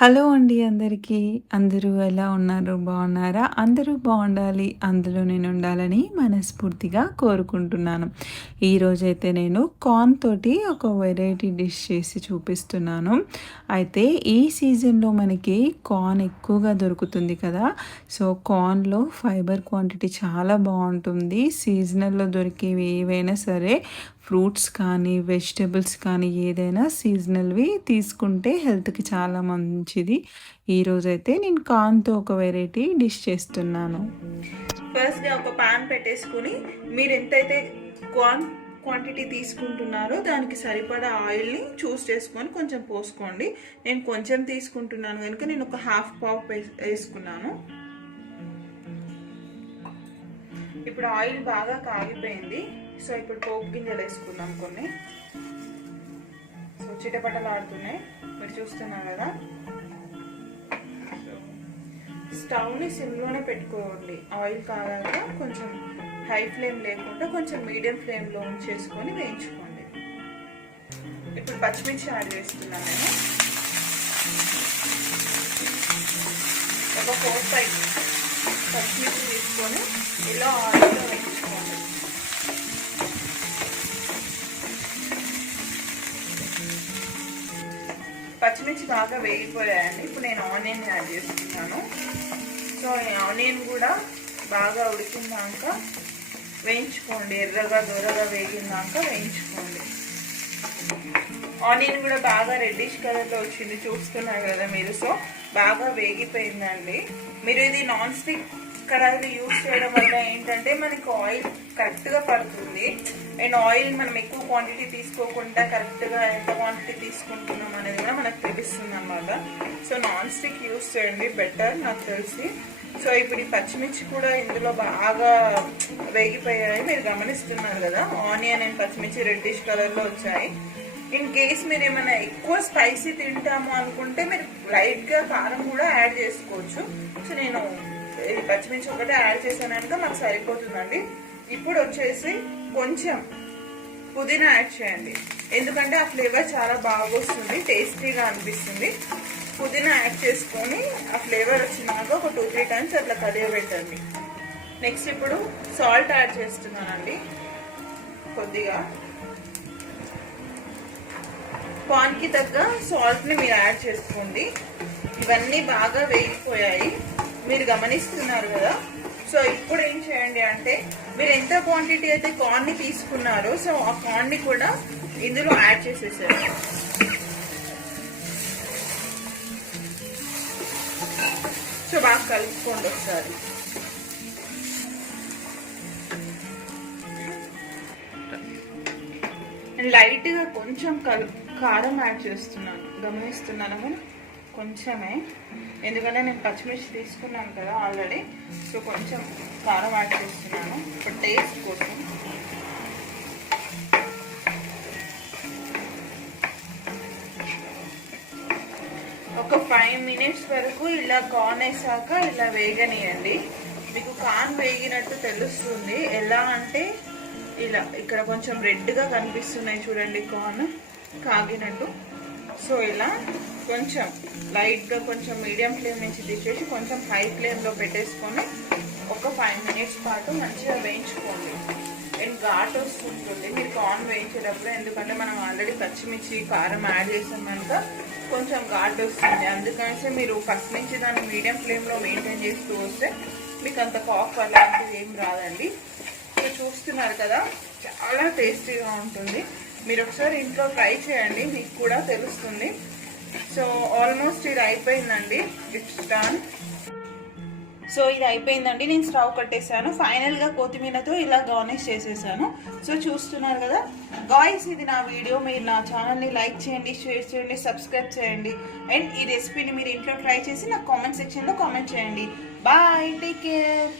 Hello అండి అందరికీ. అందరూ ఎలా ఉన్నారు? బాగున్నారా? అందరూ బాగుండాలి, అందులో నేను ఉండాలని మనస్ఫూర్తిగా కోరుకుంటున్నాను. ఈరోజైతే నేను కార్న్ తోటి ఒక వెరైటీ డిష్ చేసి చూపిస్తున్నాను. అయితే ఈ సీజన్‌లో మనకి కార్న్ ఎక్కువగా దొరుకుతుంది కదా! సో, కార్న్‌లో ఫైబర్ క్వాంటిటీ చాలా బావుంటుంది. సీజనల్‌లో దొరికేవి ఏవైనా సరే ఫ్రూట్స్ కానీ, వెజిటబుల్స్ కానీ ఏదైనా సీజనల్‌వి తీసుకుంటే హెల్త్‌కి చాలా మంచిది. ఈరోజైతే నేను కార్న్‌తో ఒక వెరైటీ డిష్ చేస్తున్నాను. ఫస్ట్‌గా ఒక పాన్ పెట్టేసుకొని మీరు ఎంతైతే కార్న్ క్వాంటిటీ తీసుకుంటున్నారో దానికి సరిపడా ఆయిల్‌ని చూస్ చేసుకొని కొంచెం పోసుకోండి. నేను కొంచెం తీసుకుంటున్నాను కనుక నేను ఒక హాఫ్ పావు వేసుకున్నాను. ఇప్పుడు ఆయిల్ బాగా కాగిపోయింది. సో ఇప్పుడు పోపు గింజలు వేసుకుందాం కొన్ని. సో చిటపటలు ఆడుతున్నాయి, మీరు చూస్తున్నారు కదా. సో స్టవ్ని సిమ్లోనే పెట్టుకోండి. ఆయిల్ కాగాక కొంచెం హై ఫ్లేమ్ లేకుండా కొంచెం మీడియం ఫ్లేమ్లో ఉంచేసుకొని వేయించుకోండి. ఇప్పుడు పచ్చిమిర్చి యాడ్ చేస్తున్నాను నేను. ఒక 4-5 పచ్చిమిర్చి తీసుకొని ఇలా ఆయిల్లో వేయించుకోండి. పచ్చిమిర్చి బాగా వేగిపోయాయండి. ఇప్పుడు నేను ఆనియన్ యాడ్ చేస్తున్నాను. సో ఈ ఆనియన్ కూడా బాగా ఉడికిందాక వేయించుకోండి. ఎర్రగా దొరగా వేగిందాక వేయించుకోండి. ఆనియన్ కూడా బాగా రెడ్డిష్ కలర్లో వచ్చింది, చూస్తున్నారు కదా మీరు. సో బాగా వేగిపోయిందండి. మీరు ఇది నాన్ స్టిక్ కడాయిలు యూజ్ చేయడం వల్ల ఏంటంటే మనకి ఆయిల్ కరెక్ట్గా పడుతుంది. అండ్ ఆయిల్ మనం ఎక్కువ క్వాంటిటీ తీసుకోకుండా కరెక్ట్గా ఎంత క్వాంటిటీ తీసుకుంటున్నాం అనేది కూడా మనకు తెలుస్తుంది అన్నమాట. సో నాన్ స్టిక్ యూజ్ చేయండి, బెటర్ నాకు తెలిసి. సో ఇప్పుడు ఈ పచ్చిమిర్చి కూడా ఇందులో బాగా వేగిపోయాయి, మీరు గమనిస్తున్నారు కదా. ఆనియన్ అండ్ పచ్చిమిర్చి రెడ్డిష్ కలర్లో వచ్చాయి. ఇన్ కేస్ మీరు ఏమైనా ఎక్కువ స్పైసీ తింటాము అనుకుంటే మీరు లైట్గా కారం కూడా యాడ్ చేసుకోవచ్చు. సో నేను ఇది పచ్చిమిర్చి ఒకటే యాడ్ చేశాను కనుక మాకు సరిపోతుందండి. ఇప్పుడు వచ్చేసి కొంచెం పుదీనా యాడ్ చేయండి, ఎందుకంటే ఆ ఫ్లేవర్ చాలా బాగా వస్తుంది, టేస్టీగా అనిపిస్తుంది. పుదీనా యాడ్ చేసుకొని ఆ ఫ్లేవర్ వచ్చినాక ఒక 2-3 టైమ్స్ అట్లా కడియబెట్టండి. నెక్స్ట్ ఇప్పుడు సాల్ట్ యాడ్ చేస్తున్నానండి కొద్దిగా. కార్న్కి తగ్గ సాల్ట్ని మీరు యాడ్ చేసుకోండి. ఇవన్నీ బాగా వేగిపోయాయి, మీరు గమనిస్తున్నారు కదా. సో ఇప్పుడు ఏం చేయండి అంటే మీరు ఎంత క్వాంటిటీ అయితే కార్న్ని తీసుకున్నారో సో ఆ కార్న్ని కూడా ఇందులో యాడ్ చేసేసారు. సో బాగా కలుపుకోండి ఒకసారి. లైట్గా కొంచెం కారం యాడ్ చేస్తున్నాను, గమనిస్తున్నాను మనం కొంచెమే, ఎందుకంటే నేను పచ్చిమిర్చి తీసుకున్నాను కదా ఆల్రెడీ. సో కొంచెం కారం యాడ్ చేస్తున్నాను ఇప్పుడు టేస్ట్ కోసం. ఒక 5 మినిట్స్ వరకు ఇలా కార్న్ వేసాక ఇలా వేగనియండి. మీకు కార్న్ వేగినట్టు తెలుస్తుంది. ఎలా అంటే ఇలా ఇక్కడ కొంచెం రెడ్గా కనిపిస్తున్నాయి చూడండి, కార్న్ కాగినట్టు. సో ఇలా కొంచెం లైట్గా కొంచెం మీడియం ఫ్లేమ్ నుంచి తీసేసి కొంచెం హై ఫ్లేమ్లో పెట్టేసుకొని ఒక 5 మినిట్స్ పాటు మంచిగా వేయించుకోండి. అండ్ ఘాట్ వస్తుంటుంది మీరు కార్న్ వేయించేటప్పుడు, ఎందుకంటే మనం ఆల్రెడీ పచ్చిమిర్చి కారం యాడ్ చేసాం కనుక కొంచెం ఘాట్ వస్తుంది. అందుకని మీరు ఫస్ట్ నుంచి దాన్ని మీడియం ఫ్లేమ్లో మెయింటైన్ చేస్తూ వస్తే మీకు అంత కాఫ్ అలాంటిది ఏం రాదండి. మీరు చూస్తున్నారు కదా, చాలా టేస్టీగా ఉంటుంది. మీరు ఒకసారి ఇంట్లో ట్రై చేయండి, మీకు కూడా తెలుస్తుంది. సో ఆల్మోస్ట్ ఇది అయిపోయిందండి, ఇట్స్ డన్. సో ఇది అయిపోయిందండి, నేను స్టవ్ కట్టేసాను. ఫైనల్గా కొత్తిమీరతో ఇలా గార్నిష్ చేసేసాను. సో చూస్తున్నారు కదా గాయ్స్, ఇది నా వీడియో. మీరు నా ఛానల్ని లైక్ చేయండి, షేర్ చేయండి, సబ్స్క్రైబ్ చేయండి. అండ్ ఈ రెసిపీని మీరు ఇంట్లో ట్రై చేసి నాకు కామెంట్ సెక్షన్లో కామెంట్ చేయండి. Bye, take care.